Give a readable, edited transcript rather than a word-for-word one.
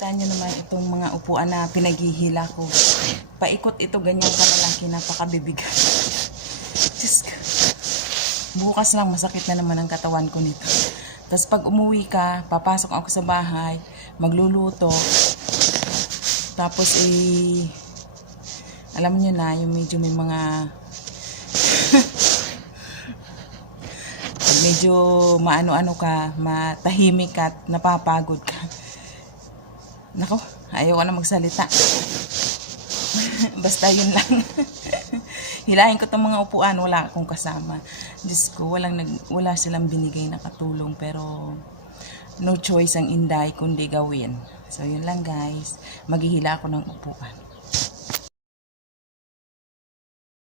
Kita nyo naman itong mga upuan na pinaghihila ko. Paikot ito, ganyan kalalaki, napakabibigat. Diyos ko. Bukas lang, masakit na naman ang katawan ko nito. Tapos pag umuwi ka, papasok ako sa bahay, magluluto. Tapos alam nyo na, yung medyo may mga medyo maano-ano ka, matahimik ka at napapagod ka. Nako, ayaw na magsalita. Basta yun lang. Hilahin ko itong mga upuan, wala akong kasama. Diyos ko, wala silang binigay na katulong, pero no choice ang Inday kundi gawin. So yun lang guys, maghihila ako ng upuan.